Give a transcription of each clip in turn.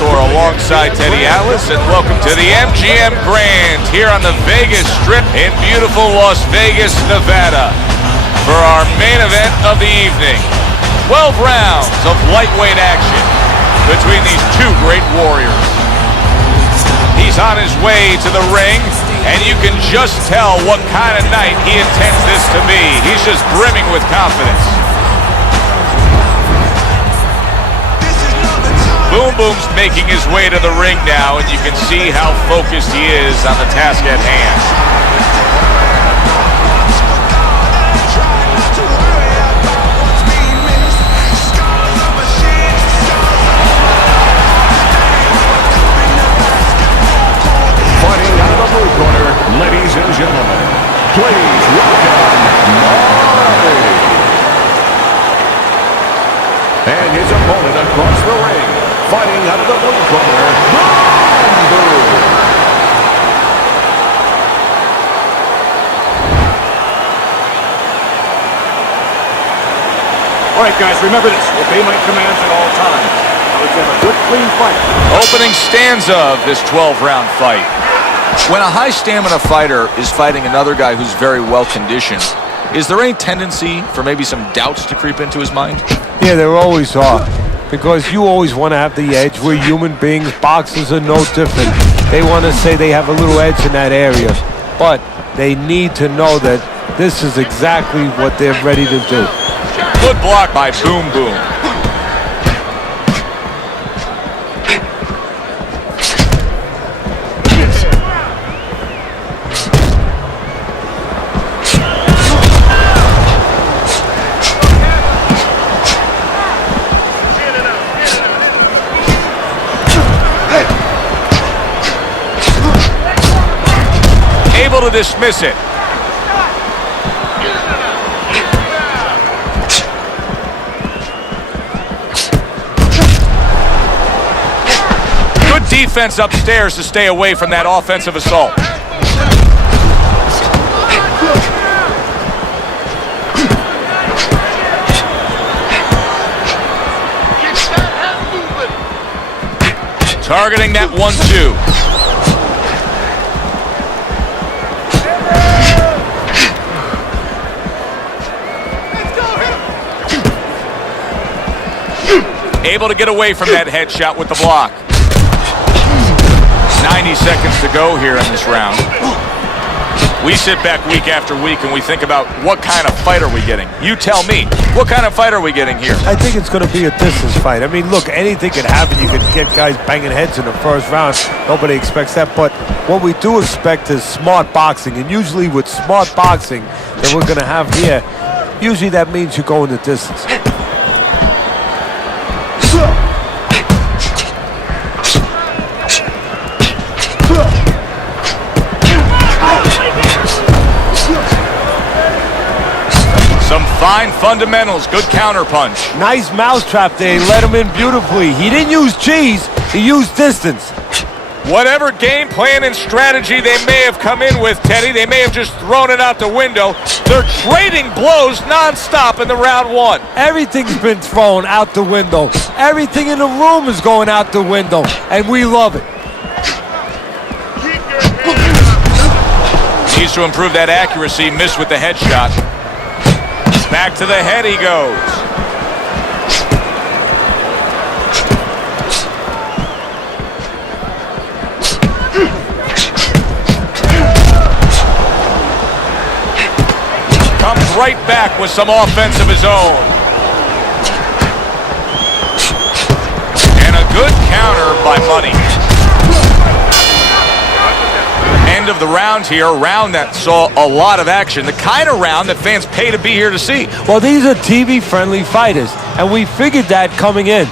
Bellator alongside Teddy Atlas, and welcome to the MGM Grand here on the Vegas Strip in beautiful Las Vegas, Nevada for our main event of the evening. 12 rounds of lightweight action between these two great warriors. He's on his way to the ring, and you can just tell what kind of night he intends this to be. He's just brimming with confidence. Boom Boom's making his way to the ring now, and you can see how focused he is on the task at hand. Fighting out of the blue corner, ladies and gentlemen, please welcome Marty. And his opponent across the ring, fighting out of the blue corner, All right, guys, remember this. Obey my commands at all times. I would have a good, clean fight. Opening stanza of this 12-round fight. When a high-stamina fighter is fighting another guy who's very well-conditioned, is there any tendency for maybe some doubts to creep into his mind? Yeah, there always are. Because you always want to have the edge. We're human beings. Boxers are no different. They want to say they have a little edge in that area. But they need to know that this is exactly what they're ready to do. Good block by Boom Boom. Able to dismiss it. Good defense upstairs to stay away from that offensive assault. Targeting that 1-2. Able to get away from that headshot with the block. 90 seconds to go here in this round. We sit back week after week and we think about what kind of fight are we getting. You tell me, what kind of fight are we getting here? I think it's going to be a distance fight. I mean, look, anything can happen. You could get guys banging heads in the first round. Nobody expects that. But what we do expect is smart boxing. And usually with smart boxing that we're going to have here, usually that means you go in the distance. Some fine fundamentals, good counter punch. Nice mousetrap there, he let him in beautifully. He didn't use cheese, he used distance. Whatever game plan and strategy they may have come in with, Teddy, they may have just thrown it out the window. They're trading blows nonstop in the round one. Everything's been thrown out the window. Everything in the room is going out the window, and we love it. Needs to improve that accuracy, missed with the headshot. Back to the head he goes. Comes right back with some offense of his own. And a good counter by Money. End of the round here, a round that saw a lot of action, the kind of round that fans pay to be here to see. Well, these are TV-friendly fighters, and we figured that coming in.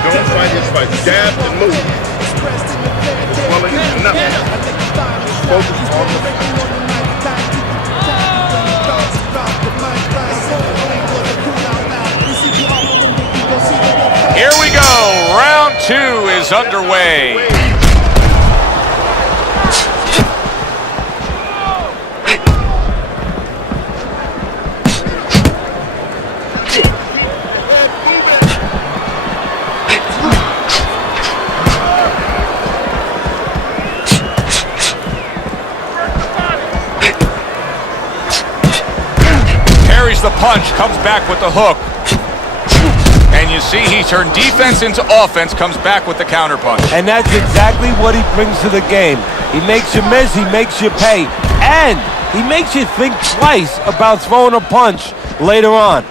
Don't fight his fight, jab and move. Swelling, nothing. Focus on the Here we go. Round two is underway. the punch, comes back with the hook. And you see he turned defense into offense, comes back with the counterpunch. And that's exactly what he brings to the game. He makes you miss, he makes you pay, and he makes you think twice about throwing a punch later on.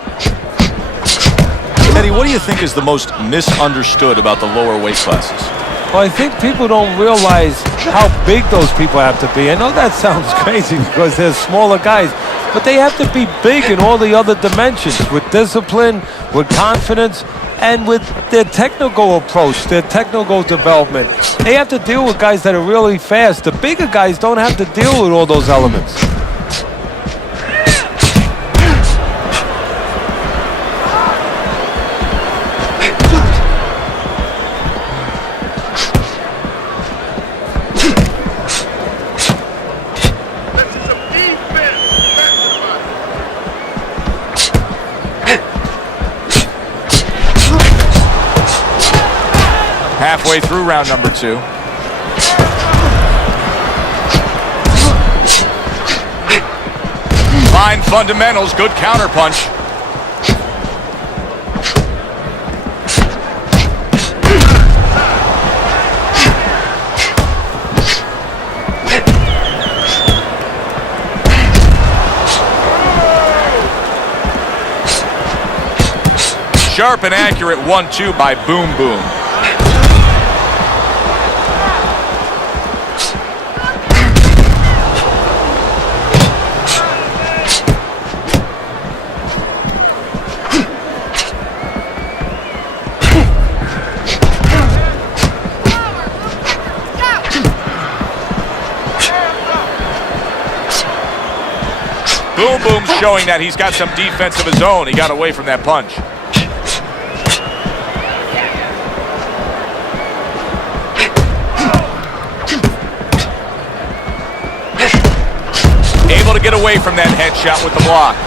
Eddie, what do you think is the most misunderstood about the lower weight classes? Well, I think people don't realize how big those people have to be. I know that sounds crazy because they're smaller guys, but they have to be big in all the other dimensions, with discipline, with confidence, and with their technical approach, their technical development. They have to deal with guys that are really fast. The bigger guys don't have to deal with all those elements. Halfway through round number 2. Fine fundamentals, good counterpunch. Sharp and accurate 1-2 by Boom Boom. Boom Boom showing that he's got some defense of his own. He got away from that punch. Able to get away from that headshot with the block.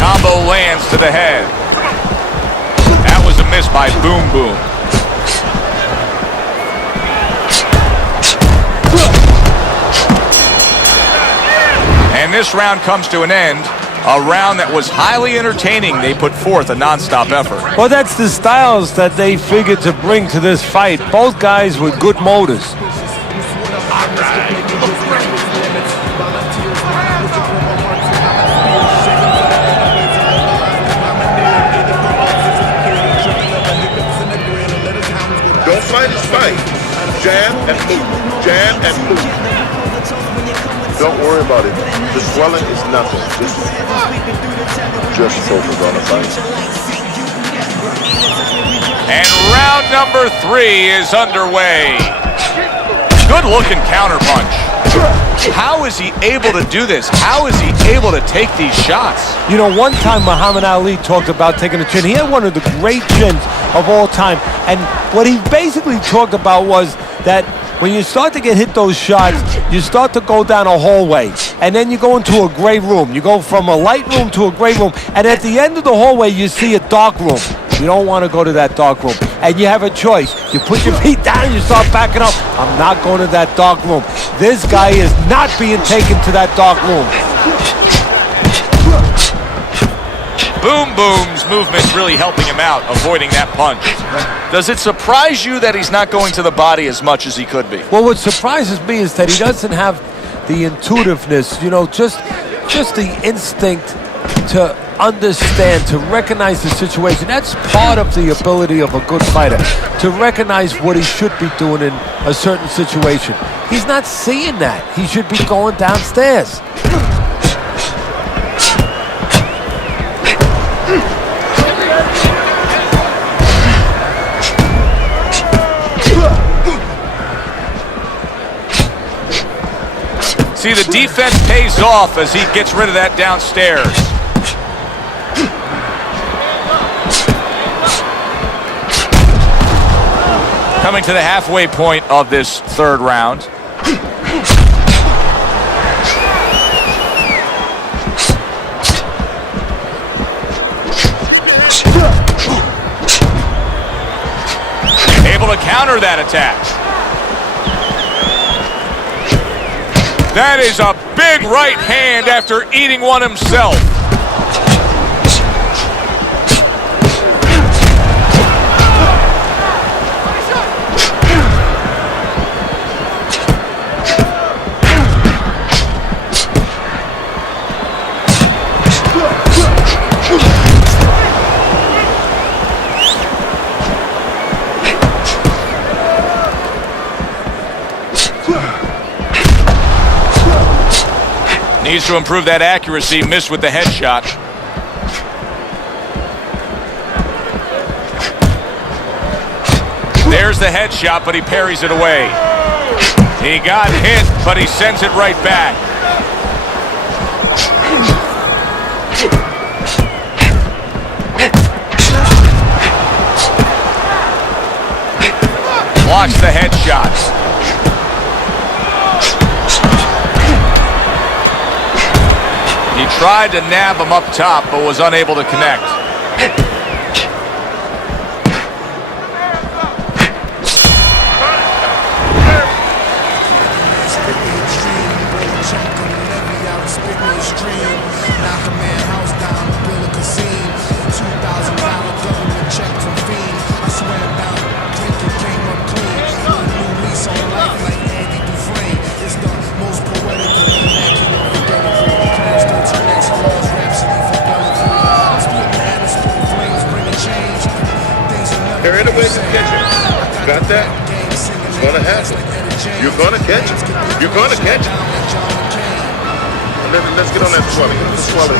Combo lands to the head. That was a miss by Boom Boom. And this round comes to an end. A round that was highly entertaining. They put forth a non-stop effort. Well, that's the styles that they figured to bring to this fight. Both guys with good motors. Don't fight his fight. Jab and move. Jab and move. Don't worry about it. The swelling is nothing. Just focus on the fight. And round number 3 is underway. Good looking counterpunch. How is he able to do this? How is he able to take these shots? You know, one time Muhammad Ali talked about taking a chin. He had one of the great chins of all time. And what he basically talked about was that when you start to get hit those shots, you start to go down a hallway, and then you go into a gray room. You go from a light room to a gray room, and at the end of the hallway, you see a dark room. You don't want to go to that dark room, and you have a choice. You put your feet down, and you start backing up. I'm not going to that dark room. This guy is not being taken to that dark room. Boom Boom's movement's really helping him out, avoiding that punch. Does it surprise you that he's not going to the body as much as he could be? Well, what surprises me is that he doesn't have the intuitiveness, you know, just the instinct to understand, to recognize the situation. That's part of the ability of a good fighter, to recognize what he should be doing in a certain situation. He's not seeing that. He should be going downstairs. See, the defense pays off as he gets rid of that downstairs. Coming to the halfway point of this 3rd round. counter that attack. That is a big right hand after eating one himself. Needs to improve that accuracy, missed with the headshot. There's the headshot, but he parries it away. He got hit, but he sends it right back. Blocks the headshots. He tried to nab him up top, but was unable to connect. There ain't a way to catch it. You got that? It's gonna happen. You're gonna catch it. You're gonna catch it. Let's get on that swelling.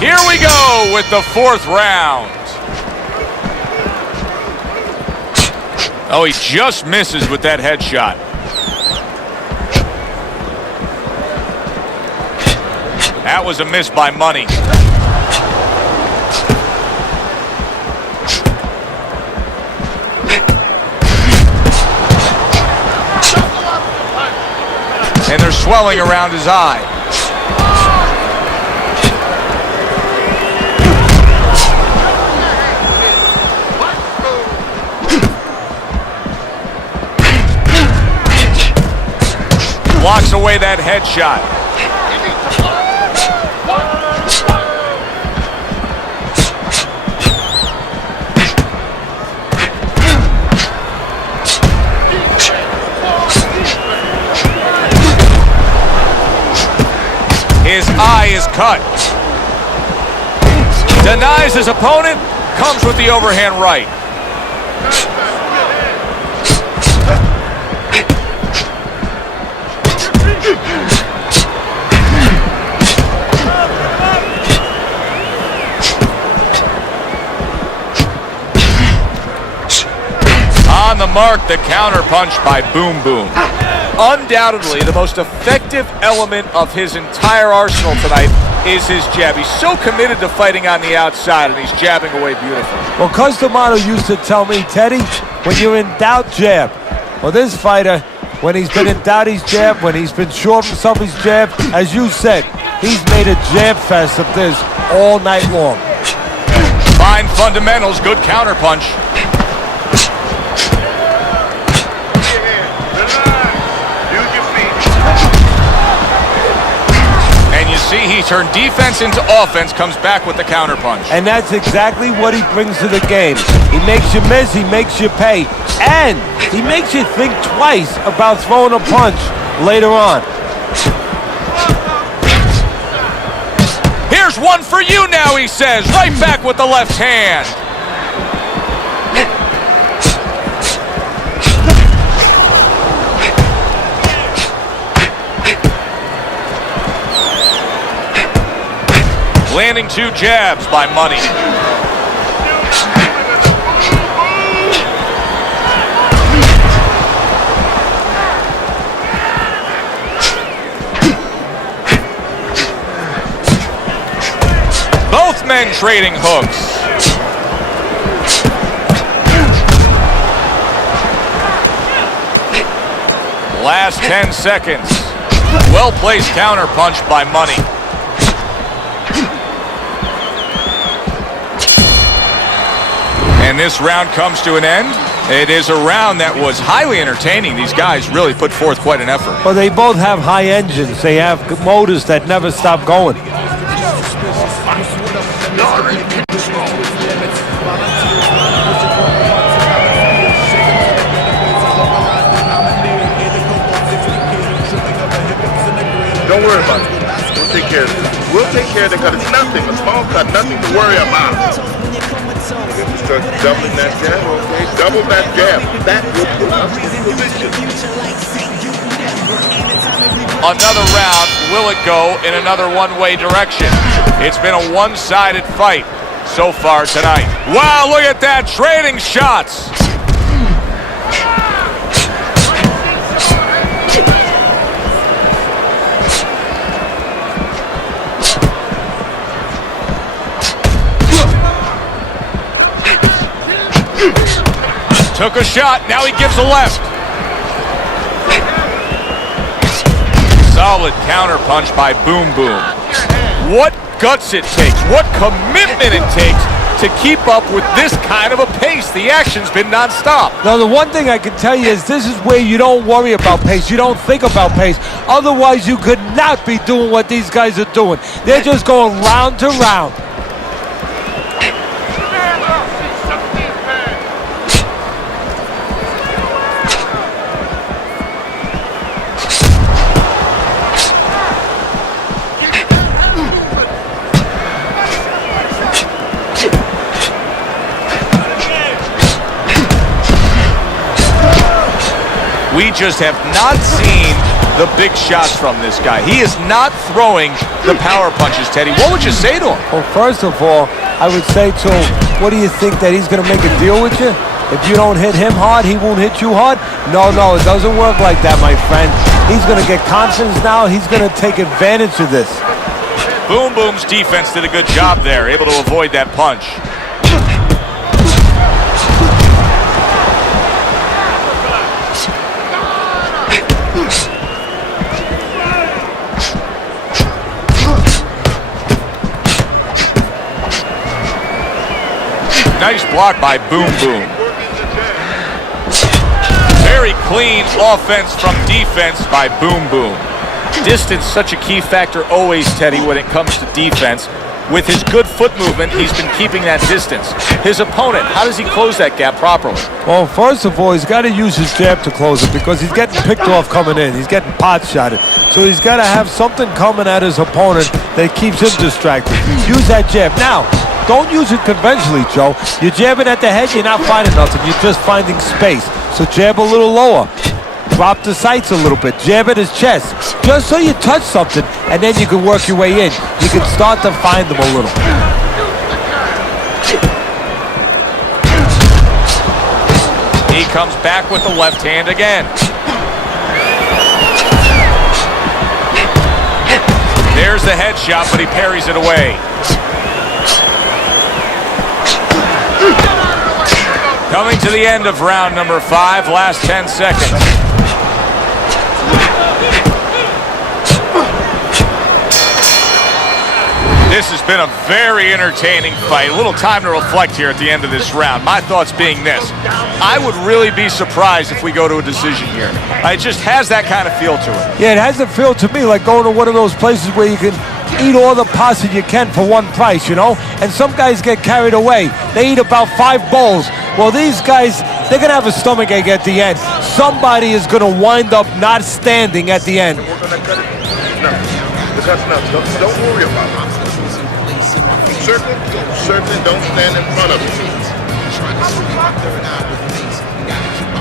Here we go with the fourth round. Oh, he just misses with that headshot. That was a miss by Money. And they're swelling around his eye. Blocks away that headshot. His eye is cut. Denies his opponent, comes with the overhand right. On the mark, the counter punch by Boom Boom. Undoubtedly, the most effective element of his entire arsenal tonight is his jab. He's so committed to fighting on the outside, and he's jabbing away beautifully. Well, Customano used to tell me, Teddy, when you're in doubt, jab. Well, this fighter, when he's been in doubt, he's jabbed. When he's been sure of himself, he's jabbed. As you said, he's made a jab fest of this all night long. Fine fundamentals, good counter punch. See, he turned defense into offense, comes back with the counter punch. And that's exactly what he brings to the game. He makes you miss, he makes you pay, and he makes you think twice about throwing a punch later on. Here's one for you now, he says, right back with the left hand. Landing two jabs by Money. Both men trading hooks. Last 10 seconds. Well-placed counter punch by Money. And this round comes to an end. It is a round that was highly entertaining. These guys really put forth quite an effort. Well, they both have high engines. They have motors that never stop going. Don't worry about it. We'll take care of it. We'll take care of it because it's nothing. A small cut, nothing to worry about. If we start doubling that jab, okay? Double that jab. That will put us in position. Another round. Will it go in another one-way direction? It's been a one-sided fight so far tonight. Wow, look at that. Trading shots. Took a shot, now he gives a left. Solid counter punch by Boom Boom. What guts it takes, what commitment it takes to keep up with this kind of a pace. The action's been nonstop. Now, the one thing I can tell you is this is where you don't worry about pace. You don't think about pace. Otherwise, you could not be doing what these guys are doing. They're just going round to round. We just have not seen the big shots from this guy. He is not throwing the power punches, Teddy. What would you say to him? Well, first of all, I would say to him, what do you think, that he's going to make a deal with you? If you don't hit him hard, he won't hit you hard? No, it doesn't work like that, my friend. He's going to get confidence now. He's going to take advantage of this. Boom Boom's defense did a good job there, able to avoid that punch. Nice block by Boom Boom. Very clean offense from defense by Boom Boom. Distance, such a key factor always, Teddy, when it comes to defense. With his good foot movement, he's been keeping that distance. His opponent, how does he close that gap properly? Well, first of all, he's got to use his jab to close it because he's getting picked off coming in. He's getting pot shotted. So he's got to have something coming at his opponent that keeps him distracted. Use that jab. Now, don't use it conventionally, Joe. You're jabbing at the head, you're not finding nothing. You're just finding space. So jab a little lower. Drop the sights a little bit. Jab at his chest. Just so you touch something, and then you can work your way in. You can start to find them a little. He comes back with the left hand again. There's the headshot, but he parries it away. Coming to the end of round number 5, last 10 seconds. This has been a very entertaining fight. A little time to reflect here at the end of this round. My thoughts being this: I would really be surprised if we go to a decision here. It just has that kind of feel to it. Yeah, it has a feel to me like going to one of those places where you can eat all the pasta you can for one price, you know? And some guys get carried away. They eat about 5 bowls. Well, these guys, they're going to have a stomachache at the end. Somebody is going to wind up not standing at the end. We're going to cut it. No, that's not. Don't worry about it. Certainly don't stand in front of it.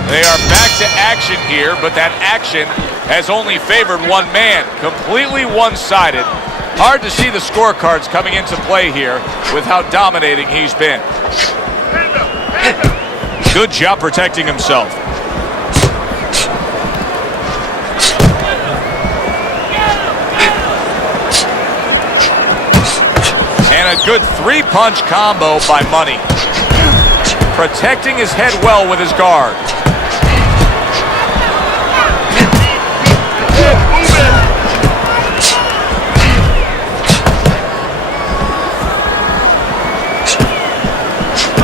They are back to action here, but that action has only favored one man. Completely one-sided. Hard to see the scorecards coming into play here with how dominating he's been. Good job protecting himself. And a good 3-punch combo by Money. Protecting his head well with his guard.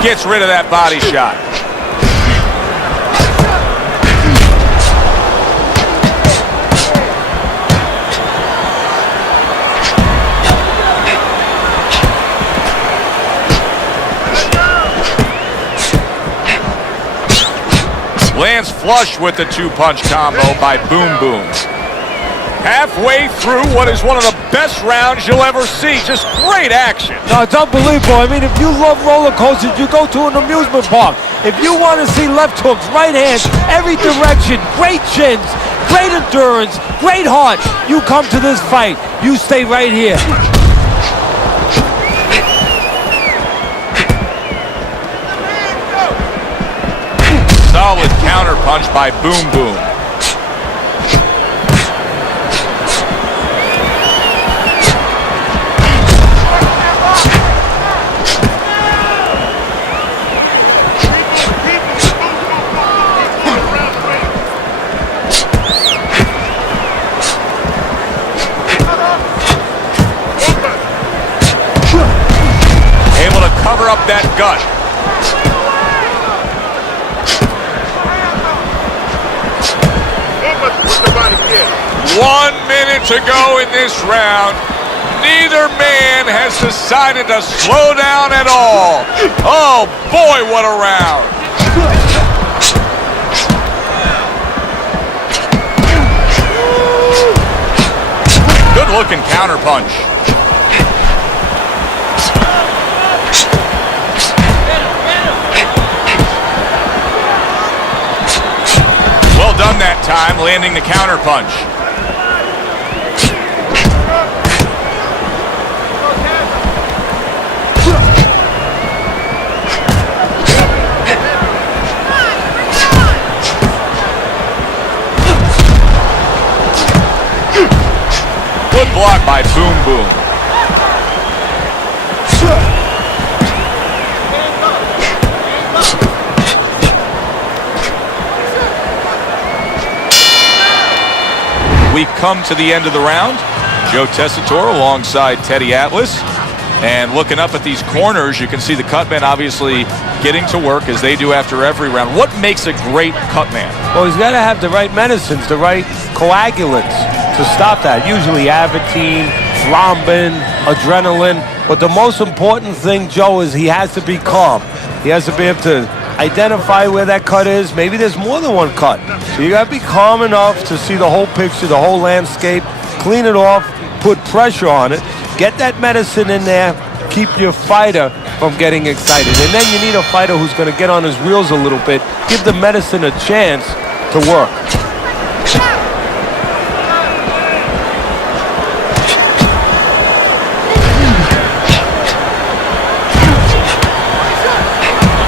Gets rid of that body shot. Lands flush with the two-punch combo by Boom Boom. Halfway through what is one of the best rounds you'll ever see. Just great action. No, it's unbelievable. I mean, if you love roller coasters, you go to an amusement park. If you want to see left hooks, right hands, every direction, great chins, great endurance, great heart, you come to this fight. You stay right here. Solid counter punch by Boom Boom. Able to cover up that gut. What's the body kick? 1 minute to go in this round. Neither man has decided to slow down at all. Oh boy, what a round. Good looking counter punch. Well done that time, landing the counter punch. Good block by Boom Boom. We come to the end of the round. Joe Tessitore alongside Teddy Atlas. And looking up at these corners, you can see the cutman obviously getting to work as they do after every round. What makes a great cutman? Well, he's got to have the right medicines, the right coagulants to stop that. Usually Avitine, thrombin, adrenaline. But the most important thing, Joe, is he has to be calm. He has to be able to identify where that cut is. Maybe there's more than one cut. So you got to be calm enough to see the whole picture, the whole landscape, clean it off, put pressure on it, get that medicine in there, keep your fighter from getting excited. And then you need a fighter who's going to get on his wheels a little bit, give the medicine a chance to work.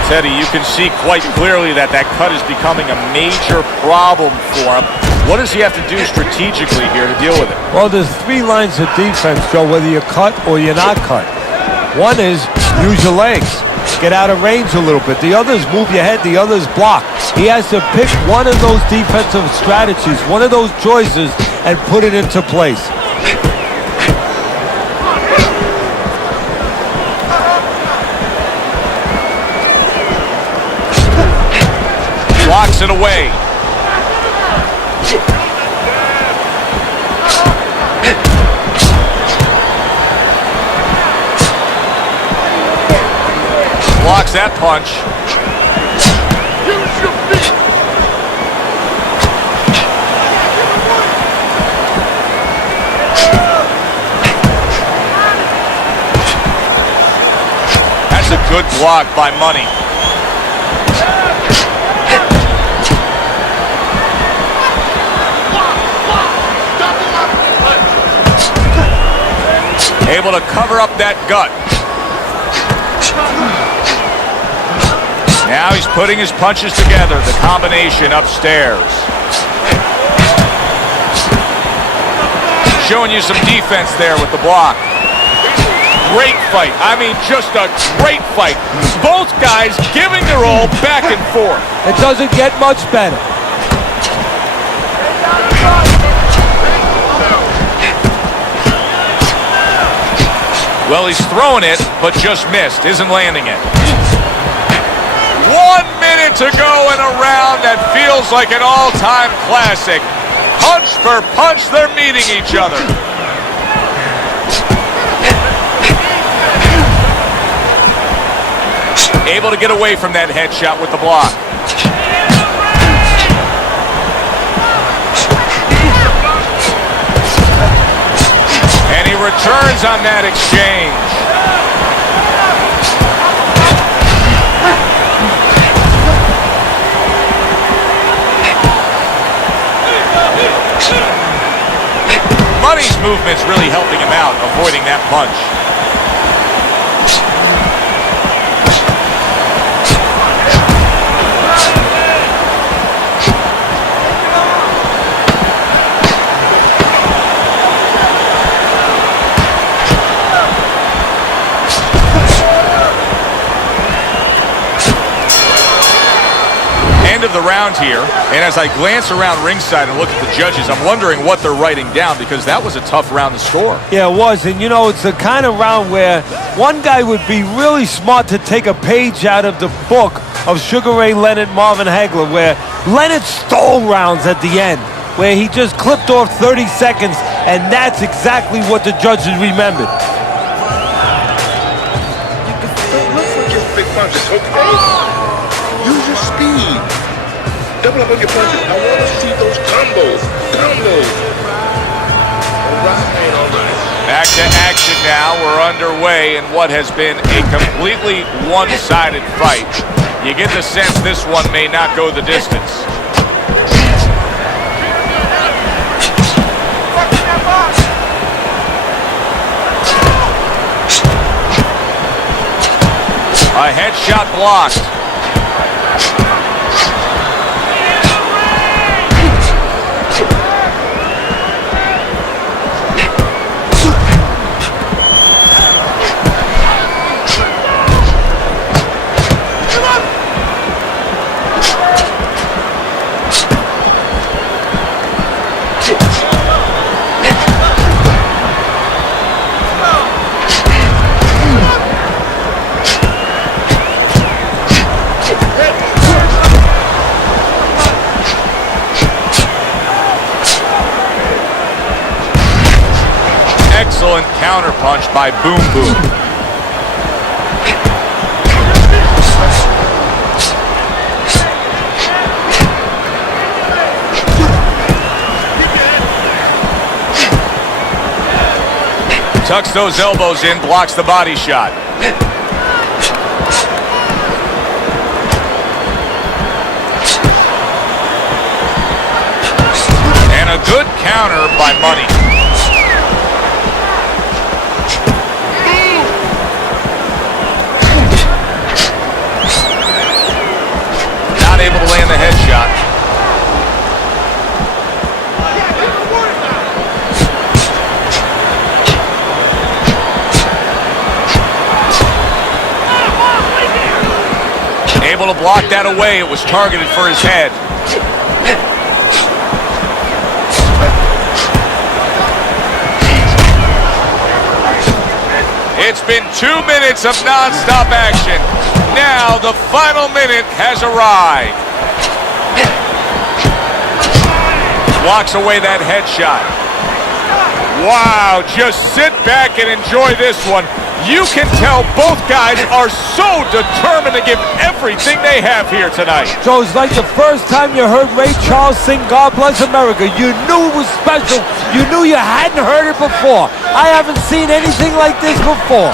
Teddy, you can see quite clearly that cut is becoming a major problem for him. What does he have to do strategically here to deal with it? Well, there's three lines of defense, Joe, whether you're cut or you're not cut. One is use your legs, get out of range a little bit. The other is move your head, the other is block. He has to pick one of those defensive strategies, one of those choices, and put it into place. Blocks it away. Blocks that punch. Use your feet. That's a good block by Money. Able to cover up that gut. Now he's putting his punches together, the combination upstairs. Showing you some defense there with the block. Great fight. I mean, just a great fight. Both guys giving their all back and forth. It doesn't get much better. Well, he's throwing it, but just missed. Isn't landing it. 1 minute to go in a round that feels like an all-time classic. Punch for punch, they're meeting each other. Able to get away from that headshot with the block. returns on that exchange. Money's movement's really helping him out, avoiding that punch. End of the round here, and as I glance around ringside and look at the judges, I'm wondering what they're writing down, because that was a tough round to score. Yeah, it was, and you know, it's the kind of round where one guy would be really smart to take a page out of the book of Sugar Ray Leonard, Marvin Hagler, where Leonard stole rounds at the end, where he just clipped off 30 seconds, and that's exactly what the judges remembered. Look for just big punches, okay? Use your speed. Double up on your punches. I want to see those combos. Combos. All right. Back to action now. We're underway in what has been a completely one-sided fight. You get the sense this one may not go the distance. A headshot blocked. Excellent counterpunch by Boom Boom. Tucks those elbows in, blocks the body shot. And a good counter by Money. Able to land the headshot. Able to block that away. It was targeted for his head. It's been 2 minutes of non-stop action. Now the final minute has arrived. Blocks away that headshot. Wow, just sit back and enjoy this one. You can tell both guys are so determined to give everything they have here tonight. So it's like the first time you heard Ray Charles sing God Bless America. You knew it was special. You knew you hadn't heard it before. I haven't seen anything like this before.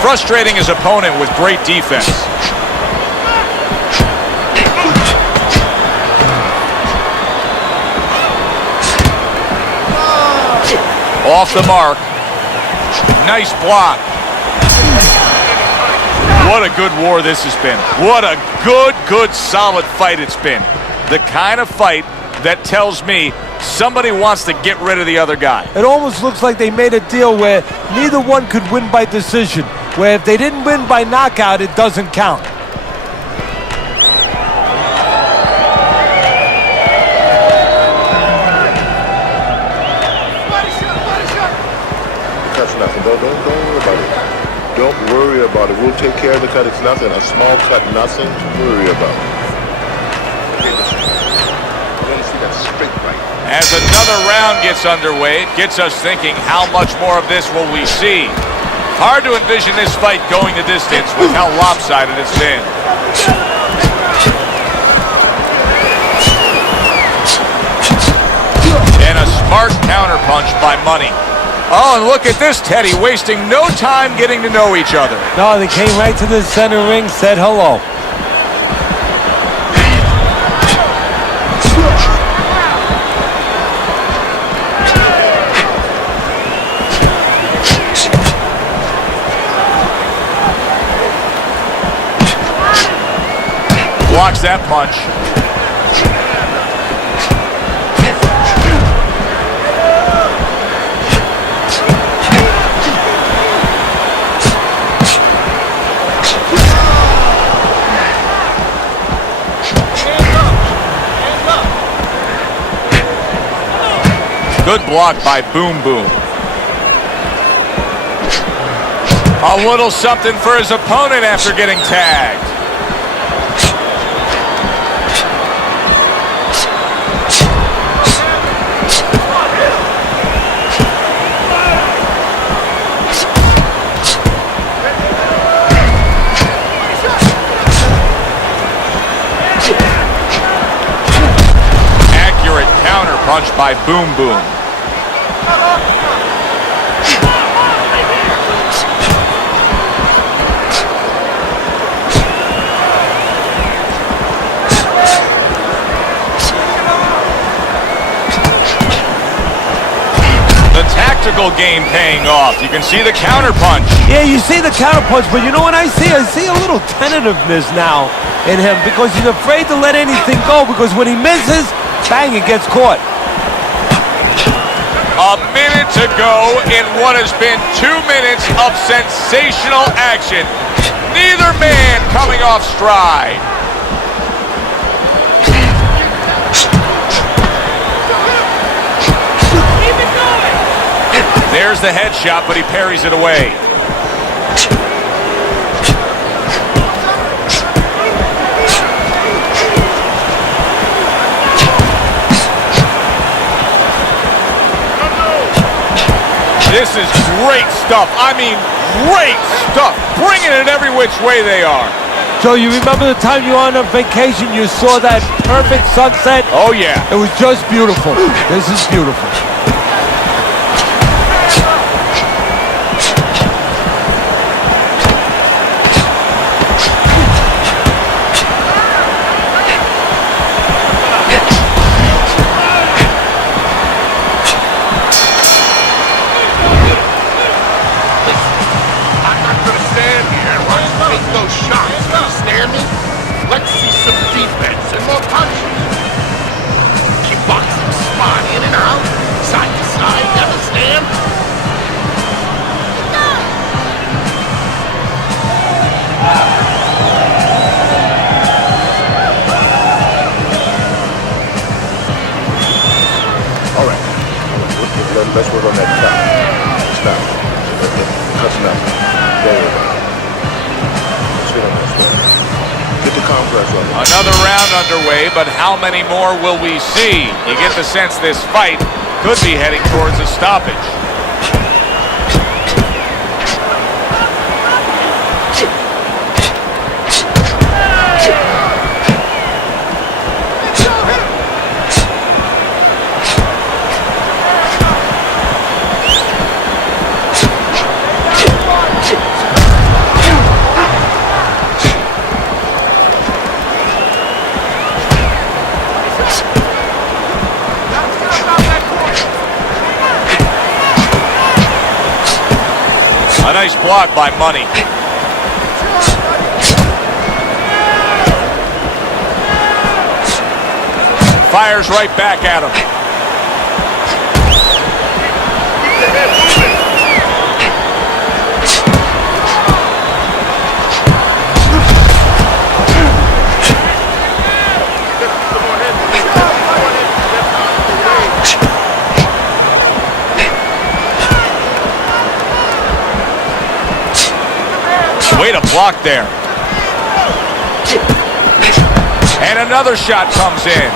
Frustrating his opponent with great defense. Off the mark. Nice block. What a good war this has been. What a good, solid fight it's been. The kind of fight that tells me somebody wants to get rid of the other guy. It almost looks like they made a deal where neither one could win by decision, where if they didn't win by knockout, it doesn't count. That's nothing. Don't worry about it. Don't worry about it. We'll take care of the cut. It's nothing. A small cut, nothing to worry about. As another round gets underway, it gets us thinking, how much more of this will we see? Hard to envision this fight going the distance with how lopsided it's been. And a smart counterpunch by Money. Oh, and look at this, Teddy, wasting no time getting to know each other. No, they came right to the center ring, said hello. Blocks that punch. Good block by Boom Boom. A little something for his opponent after getting tagged. Accurate counter punch by Boom Boom. Tactical game paying off. You can see the counter punch. Yeah, you see the counter punch, but you know what I see? I see a little tentativeness now in him because he's afraid to let anything go because when he misses, bang, it gets caught. A minute to go in what has been 2 minutes of sensational action. Neither man coming off stride. There's the headshot, but he parries it away. This is great stuff. I mean, great stuff. Bringing it every which way they are. Joe, you remember the time you were on a vacation, you saw that perfect sunset? Oh, yeah. It was just beautiful. This is beautiful. Let's work on that top. Stop. Cutting up. There we go. Let's hit on that stuff. Get the compress on it. Another round underway, but how many more will we see? You get the sense this fight could be heading towards a stoppage. A nice block by Money. Fires right back at him. Way to block there. And another shot comes in.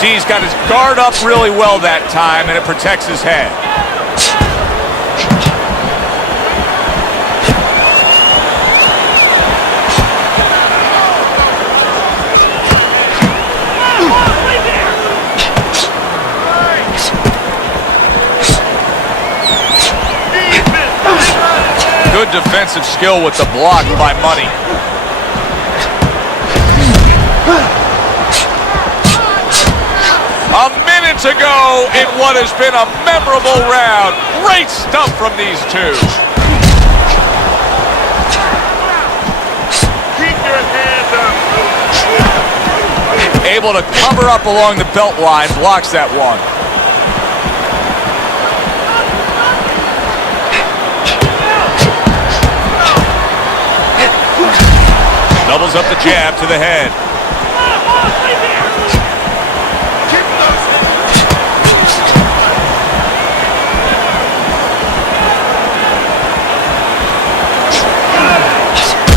See, he's got his guard up really well that time, and it protects his head. Good defensive skill with the block by Money. A minute to go in what has been a memorable round. Great stuff from these two. Keep your hands up. Able to cover up along the belt line, blocks that one. Doubles up the jab to the head.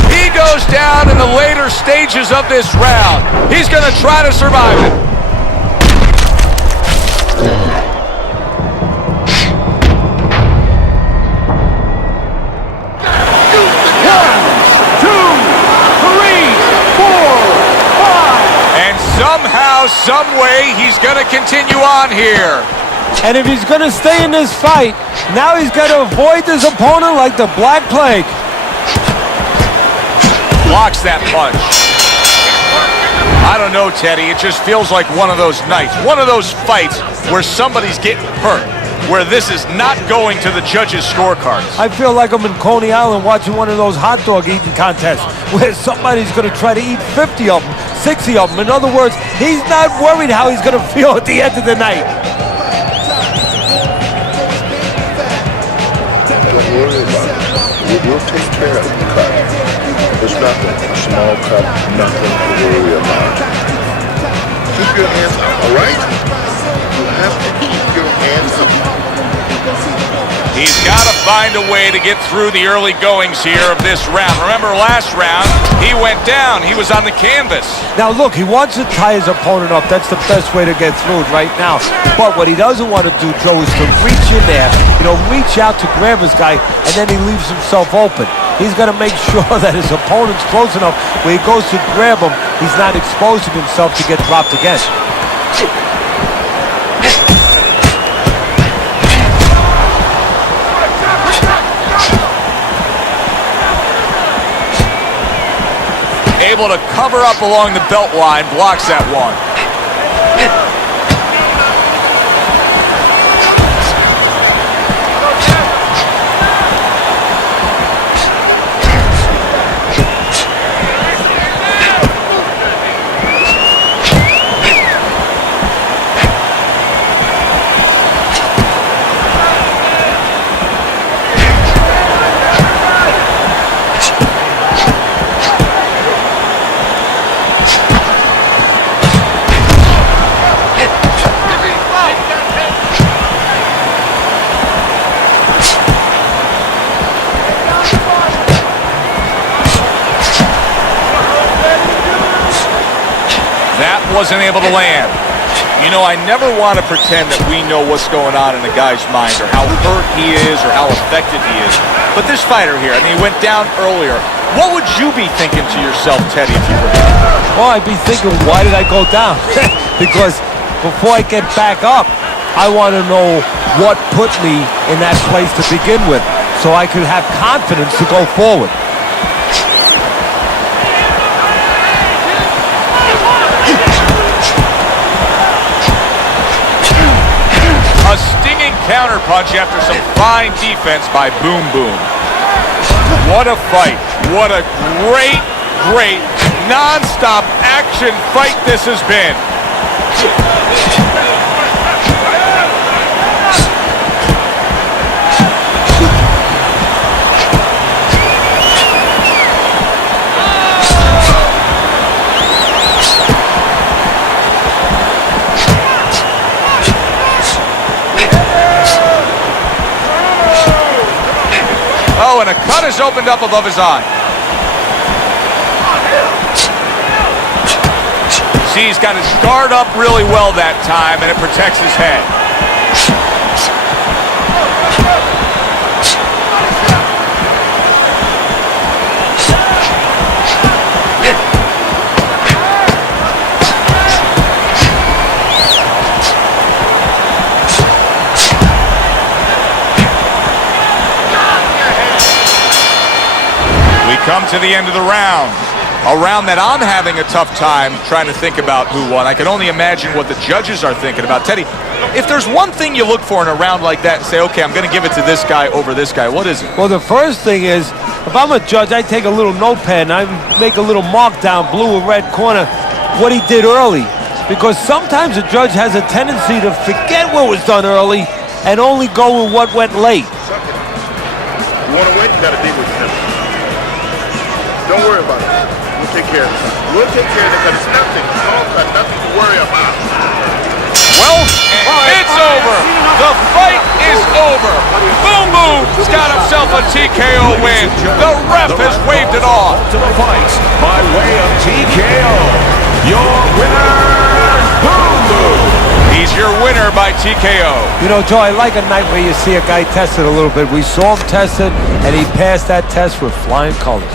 He goes down in the later stages of this round. He's going to try to survive it. Somehow, some way, he's going to continue on here. And if he's going to stay in this fight, now he's got to avoid his opponent like the Black Plague. Blocks that punch. I don't know, Teddy. It just feels like one of those nights, one of those fights where somebody's getting hurt, where this is not going to the judges' scorecards. I feel like I'm in Coney Island watching one of those hot dog eating contests where somebody's going to try to eat 50 of them, 60 of them. In other words, he's not worried how he's going to feel at the end of the night. Don't worry about it. We'll take care of the cut. It's nothing. A small cut, nothing to worry about. Keep your hands up, all right? You have to keep your hands up. He's got to find a way to get through the early goings here of this round. Remember last round, he went down. He was on the canvas. Now look, he wants to tie his opponent up. That's the best way to get through it right now. But what he doesn't want to do, Joe, is to reach in there, reach out to grab his guy, and then he leaves himself open. He's got to make sure that his opponent's close enough where he goes to grab him, he's not exposing himself to get dropped again. Able to cover up along the belt line, blocks that one. Wasn't able to land. I never want to pretend that we know what's going on in a guy's mind or how hurt he is or how affected he is. But this fighter here, he went down earlier. What would you be thinking to yourself, Teddy, if you were him? Well, I'd be thinking, why did I go down? Because before I get back up, I want to know what put me in that place to begin with so I could have confidence to go forward. A stinging counterpunch after some fine defense by Boom Boom. What a fight. What a great, great, non-stop action fight this has been. Oh, and a cut is opened up above his eye. See, he's got his guard up really well that time, and it protects his head. We come to the end of the round. A round that I'm having a tough time trying to think about who won. I can only imagine what the judges are thinking about. Teddy, if there's one thing you look for in a round like that and say, okay, I'm going to give it to this guy over this guy, what is it? Well, the first thing is, if I'm a judge, I take a little notepad and I make a little mark down, blue or red corner, what he did early. Because sometimes a judge has a tendency to forget what was done early and only go with what went late. You want to win, you got to deal with it. Don't worry about it. We'll take care of it. We'll take care of it because it's nothing. Small cut, nothing to worry about. Well, it's over. The fight is over. Boom Boom has got himself a TKO win. The ref has waved it off. To the fight by way of TKO. Your winner, Boom Boom. He's your winner by TKO. You know, Joe, I like a night where you see a guy tested a little bit. We saw him tested, and he passed that test with flying colors.